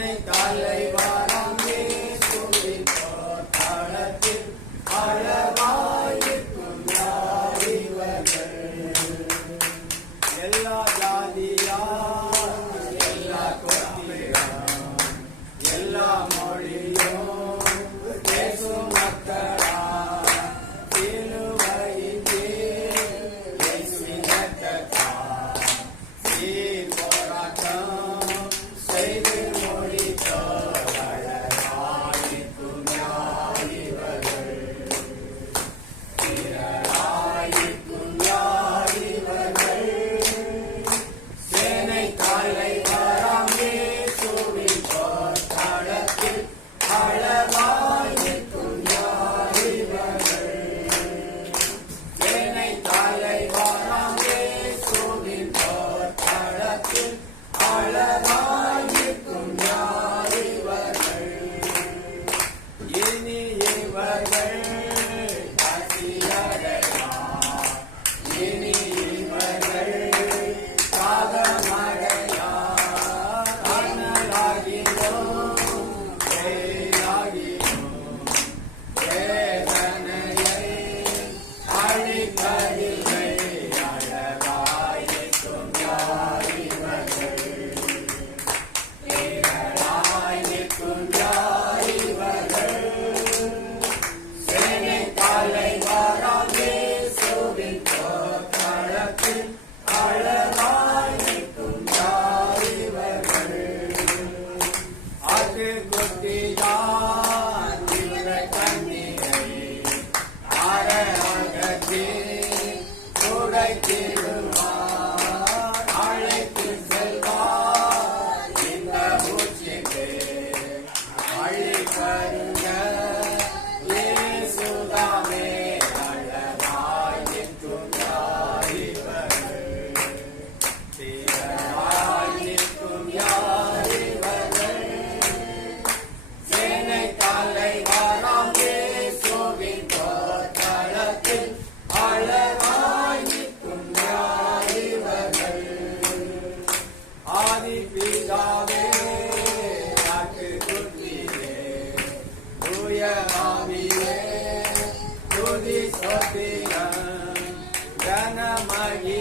கருணை தலைவா Bye. ஆட்டுக்குட்டிதான் இவர்கள் my.